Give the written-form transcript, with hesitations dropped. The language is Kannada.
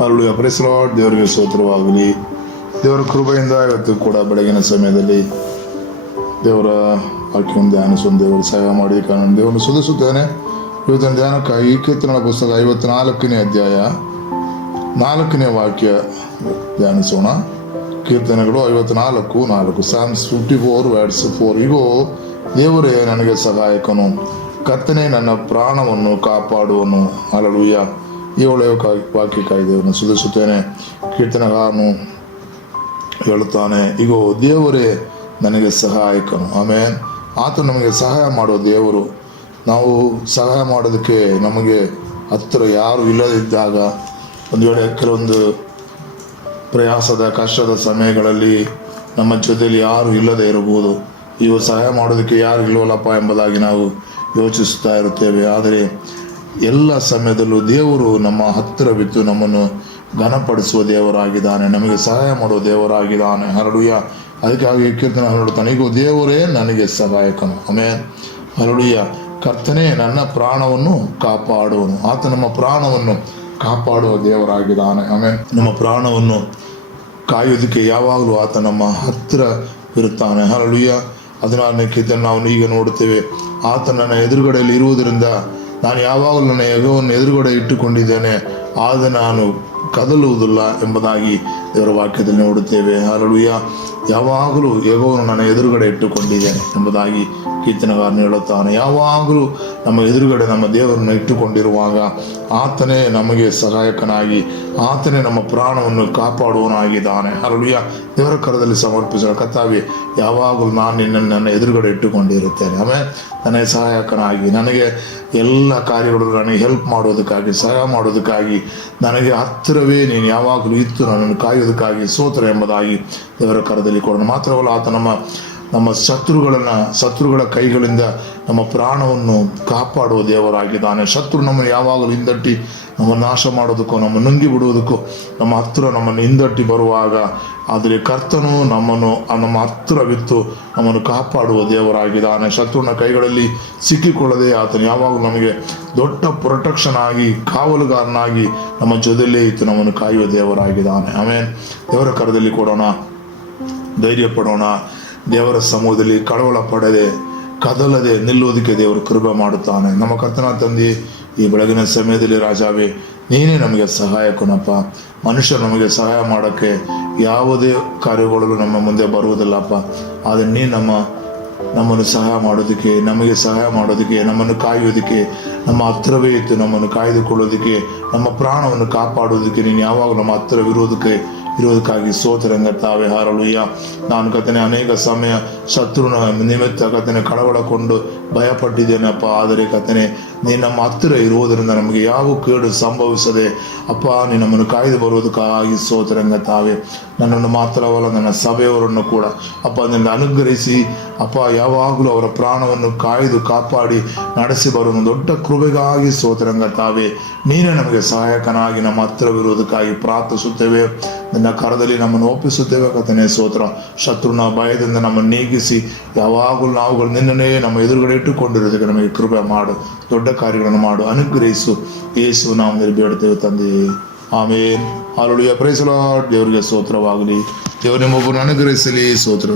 ಅಲ್ಲಿ ಅಪರಿಸಲಾಡ್ ದೇವರಿಗೆ ಸ್ತೋತ್ರವಾಗಲಿ. ದೇವರ ಕೃಪೆಯಿಂದ ಇವತ್ತು ಕೂಡ ಬೆಳಗಿನ ಸಮಯದಲ್ಲಿ ದೇವರ ವಾಕ್ಯವನ್ನು ಧ್ಯಾನಿಸುವ ದೇವರು ಸಹಾಯ ಮಾಡಿ ಕಾರಣ ದೇವರನ್ನು ಸುಧಿಸುತ್ತೇನೆ. ಇವತ್ತಿನ ಧ್ಯಾನಕ್ಕಾಗಿ ಈ ಕೀರ್ತನೆಗಳ ಪುಸ್ತಕ 54ನೇ ಅಧ್ಯಾಯ 4ನೇ ವಾಕ್ಯ ಧ್ಯಾನಿಸೋಣ. ಕೀರ್ತನೆಗಳು 54:4 Psalms 54:4. ಇಗೋ, ದೇವರೇ ನನಗೆ ಸಹಾಯಕನು, ಕರ್ತನೇ ನನ್ನ ಪ್ರಾಣವನ್ನು ಕಾಪಾಡುವನು. ಹಲ್ಲೆಲೂಯಾ. ಈ ಒಳ್ಳೆಯ ವಾಕ್ಯಕ್ಕಾಗಿ ದೇವರನ್ನು ಸುಧಿಸುತ್ತೇನೆ. ಕೀರ್ತನೆಗಾರನು ಹೇಳುತ್ತಾನೆ, ಇಗೋ ದೇವರೇ ನನಗೆ ಸಹಾಯಕನು. ಆಮೇನ್. ಆತ ನಮಗೆ ಸಹಾಯ ಮಾಡುವ ದೇವರು. ನಾವು ಸಹಾಯ ಮಾಡೋದಕ್ಕೆ ನಮಗೆ ಹತ್ತಿರ ಯಾರು ಇಲ್ಲದಿದ್ದಾಗ, ಒಂದು ವೇಳೆ ಕೆಲವೊಂದು ಪ್ರಯಾಸದ ಕಷ್ಟದ ಸಮಯಗಳಲ್ಲಿ ನಮ್ಮ ಜೊತೆಯಲ್ಲಿ ಯಾರು ಇಲ್ಲದೆ ಇರಬಹುದು. ಇವು ಸಹಾಯ ಮಾಡೋದಕ್ಕೆ ಯಾರು ಇಲ್ವಲ್ಲಪ್ಪ ಎಂಬುದಾಗಿ ನಾವು ಯೋಚಿಸುತ್ತಾ ಇರುತ್ತೇವೆ. ಆದರೆ ಎಲ್ಲ ಸಮಯದಲ್ಲೂ ದೇವರು ನಮ್ಮ ಹತ್ತಿರವಿದ್ದು ನಮ್ಮನ್ನು ಘನಪಡಿಸುವ ದೇವರಾಗಿದ್ದಾನೆ, ನಮಗೆ ಸಹಾಯ ಮಾಡುವ ದೇವರಾಗಿದ್ದಾನೆ. ಹಲ್ಲೆಲೂಯಾ. ಅದಕ್ಕಾಗಿ ಕೀರ್ತನೆ ಹೇಳುತ್ತಾನೆ, ಈಗ ದೇವರೇ ನನಗೆ ಸಹಾಯಕನು. ಆಮೆನ್. ಹಲ್ಲೆಲೂಯಾ. ಕರ್ತನೇ ನನ್ನ ಪ್ರಾಣವನ್ನು ಕಾಪಾಡುವನು. ಆತ ನಮ್ಮ ಪ್ರಾಣವನ್ನು ಕಾಪಾಡುವ ದೇವರಾಗಿದ್ದಾನೆ. ಆಮೆನ್. ನಮ್ಮ ಪ್ರಾಣವನ್ನು ಕಾಯೋದಕ್ಕೆ ಯಾವಾಗಲೂ ಆತ ನಮ್ಮ ಹತ್ತಿರ ಇರುತ್ತಾನೆ. ಹಲ್ಲೆಲೂಯಾ. 16ನೇ ಕೀರ್ತನೆ ನಾವು ಈಗ ನೋಡುತ್ತೇವೆ, ಆತ ನನ್ನ ಎದುರುಗಡೆಯಲ್ಲಿ ಇರುವುದರಿಂದ ನಾನು ಯಾವಾಗಲೂ ನನ್ನ ಯೆಹೋವನನ್ನು ಎದುರುಗಡೆ ಇಟ್ಟುಕೊಂಡಿದ್ದೇನೆ, ಆಗ ನಾನು ಕದಲುವುದಿಲ್ಲ ಎಂಬುದಾಗಿ ದೇವರ ವಾಕ್ಯದಲ್ಲಿ ನೋಡುತ್ತೇವೆ. ಹಲ್ಲೆಲೂಯಾ. ಯಾವಾಗಲೂ ಯೆಹೋವನು ನನ್ನ ಎದುರುಗಡೆ ಇಟ್ಟುಕೊಂಡಿದ್ದೇನೆ ಎಂಬುದಾಗಿ ಕೀರ್ತನೆಗಾರನು ಹೇಳುತ್ತಾನೆ. ಯಾವಾಗಲೂ ನಮ್ಮ ಎದುರುಗಡೆ ನಮ್ಮ ದೇವರನ್ನು ಇಟ್ಟುಕೊಂಡಿರುವಾಗ ಆತನೇ ನಮಗೆ ಸಹಾಯಕನಾಗಿ, ಆತನೇ ನಮ್ಮ ಪ್ರಾಣವನ್ನು ಕಾಪಾಡುವನಾಗಿದ್ದಾನೆ. ಹಲ್ಲೆಲೂಯಾ. ದೇವರ ಕರದಲ್ಲಿ ಸಮರ್ಪಿಸೋಣ. ಕರ್ತಾವೇ, ಯಾವಾಗಲೂ ನಾನು ನಿನ್ನನ್ನು ನನ್ನ ಎದುರುಗಡೆ ಇಟ್ಟುಕೊಂಡಿರುತ್ತೇನೆ. ಆಮೇಲೆ ನನಗೆ ಸಹಾಯಕನಾಗಿ, ನನಗೆ ಎಲ್ಲ ಕಾರ್ಯಗಳು ನನಗೆ ಹೆಲ್ಪ್ ಮಾಡೋದಕ್ಕಾಗಿ, ಸಹಾಯ ಮಾಡೋದಕ್ಕಾಗಿ, ನನಗೆ ಹತ್ತಿರವೇ ನೀನು ಯಾವಾಗಲೂ ಇತ್ತು ನನ್ನನ್ನು ಕಾಯೋದಕ್ಕಾಗಿ ಸ್ತೋತ್ರ ಎಂಬುದಾಗಿ ದೇವರ ಕರದಲ್ಲಿ ಕೊಡೋಣ. ಮಾತ್ರವಲ್ಲ, ಆತ ನಮ್ಮ ಶತ್ರುಗಳ ಕೈಗಳಿಂದ ನಮ್ಮ ಪ್ರಾಣವನ್ನು ಕಾಪಾಡುವ ದೇವರಾಗಿದ್ದಾನೆ. ಶತ್ರು ನಮ್ಮನ್ನು ಯಾವಾಗಲೂ ಹಿಂದಟ್ಟಿ ನಮ್ಮನ್ನು ನಾಶ ಮಾಡೋದಕ್ಕೂ, ನಮ್ಮ ನುಂಗಿ ಬಿಡುವುದಕ್ಕೂ ನಮ್ಮ ಹತ್ತಿರ ನಮ್ಮನ್ನು ಹಿಂದಟ್ಟಿ ಬರುವಾಗ, ಆದರೆ ಕರ್ತನು ನಮ್ಮ ಹತ್ತಿರವಿತ್ತು ನಮ್ಮನ್ನು ಕಾಪಾಡುವ ದೇವರಾಗಿದ್ದಾನೆ. ಶತ್ರುವಿನ ಕೈಗಳಲ್ಲಿ ಸಿಕ್ಕಿಕೊಳ್ಳದೆ ಆತನು ಯಾವಾಗಲೂ ನಮಗೆ ದೊಡ್ಡ ಪ್ರೊಟೆಕ್ಷನ್ ಆಗಿ, ಕಾವಲುಗಾರನಾಗಿ ನಮ್ಮ ಜೊತೆಯಲ್ಲೇ ಇತ್ತು ನಮ್ಮನ್ನು ಕಾಯುವ ದೇವರಾಗಿದ್ದಾನೆ. ಆಮೇಲೆ ದೇವರ ಕರದಲ್ಲಿ ಕೊಡೋಣ, ಧೈರ್ಯ ಪಡೋಣ. ದೇವರ ಸಮೂಹದಲ್ಲಿ ಕಳವಳ ಪಡದೆ, ಕದಲದೆ ನಿಲ್ಲುವುದಕ್ಕೆ ದೇವರು ಕೃಪೆ ಮಾಡುತ್ತಾನೆ. ನಮ್ಮ ಕರ್ತನ ತಂದೆ, ಈ ಬೆಳಗಿನ ಸಮಯದಲ್ಲಿ ರಾಜಾವೇ, ನೀನೇ ನಮಗೆ ಸಹಾಯಕನಪ್ಪ. ಮನುಷ್ಯರು ನಮಗೆ ಸಹಾಯ ಮಾಡೋಕ್ಕೆ ಯಾವುದೇ ಕಾರ್ಯಗಳು ನಮ್ಮ ಮುಂದೆ ಬರುವುದಿಲ್ಲಪ್ಪ. ಆದರೆ ನೀ ನಮ್ಮನ್ನು ಸಹಾಯ ಮಾಡೋದಕ್ಕೆ, ನಮಗೆ ಸಹಾಯ ಮಾಡೋದಕ್ಕೆ, ನಮ್ಮನ್ನು ಕಾಯುವುದಕ್ಕೆ, ನಮ್ಮ ಹತ್ತಿರವೇ ಇತ್ತು ನಮ್ಮನ್ನು ಕಾಯ್ದುಕೊಳ್ಳೋದಕ್ಕೆ, ನಮ್ಮ ಪ್ರಾಣವನ್ನು ಕಾಪಾಡೋದಕ್ಕೆ ನೀನು ಯಾವಾಗ ನಮ್ಮ ಹತ್ತಿರವಿರೋದಕ್ಕಾಗಿ ಸ್ತೋತ್ರತಾವೆ. ಹಲ್ಲೆಲೂಯಾ. ನಾನು ಕರ್ತನೇ ಅನೇಕ ಸಮಯ ಶತ್ರುನ ನಿಮಿತ್ತ ಕರ್ತನೇ ಕಳವಳಕೊಂಡು ಭಯಪಟ್ಟಿದ್ದೇನಪ್ಪ. ಆದರೆ ಕರ್ತನೇ, ನೀನು ನಮ್ಮ ಹತ್ತಿರ ಇರುವುದರಿಂದ ನಮಗೆ ಯಾವ ಕೇಡು ಸಂಭವಿಸದೆ ಅಪ್ಪ, ನೀನು ನಮ್ಮನ್ನು ಕಾಯ್ದು ಬರುವುದಕ್ಕಾಗಿ ಸ್ತೋತ್ರತಾವೆ. ನನ್ನನ್ನು ಮಾತ್ರವಲ್ಲ, ನನ್ನ ಸಭೆಯವರನ್ನು ಕೂಡ ಅಪ್ಪ ನಿನ್ನ ಅನುಗ್ರಹಿಸಿ ಅಪ್ಪ, ಯಾವಾಗಲೂ ಅವರ ಪ್ರಾಣವನ್ನು ಕಾಯ್ದು ಕಾಪಾಡಿ ನಡೆಸಿ ಬರುವ ದೊಡ್ಡ ಕೃಪೆಗಾಗಿ ಸ್ತೋತ್ರತಾವೆ. ನೀನೇ ನಮಗೆ ಸಹಾಯಕನಾಗಿ ನಮ್ಮ ಹತ್ತಿರವಿರುವುದಕ್ಕಾಗಿ ಪ್ರಾರ್ಥಿಸುತ್ತೇವೆ. ನಿನ್ನ ಕರದಲ್ಲಿ ನಮ್ಮನ್ನು ಒಪ್ಪಿಸುತ್ತೇವೆ ಕರ್ತನೇ. ಸ್ತೋತ್ರ. ಶತ್ರುನ ಭಯದಿಂದ ನಮ್ಮನ್ನು ನೀಗಿಸಿ ಯಾವಾಗಲೂ ನಾವುಗಳು ನಿನ್ನನ್ನೇ ನಮ್ಮ ಎದುರುಗಡೆ ಇಟ್ಟುಕೊಂಡಿರೋದಕ್ಕೆ ನಮಗೆ ಕೃಪೆ ಮಾಡು, ದೊಡ್ಡ ಕಾರ್ಯಗಳನ್ನು ಮಾಡು, ಅನುಗ್ರಹಿಸು. ಯೇಸು ನಾಮದಲ್ಲಿ ಬೇಡ್ತೇವೆ ತಂದೆಯೇ. Amen. Hallelujah. Praise the lord. ದೇವರಿಗೆ ಸ್ತೋತ್ರವಾಗಲಿ. ದೇವರು ನಿಮ್ಮೊಬ್ಬರನ್ನು ಅನುಗ್ರಹಿಸಲಿ. ಸ್ತೋತ್ರ.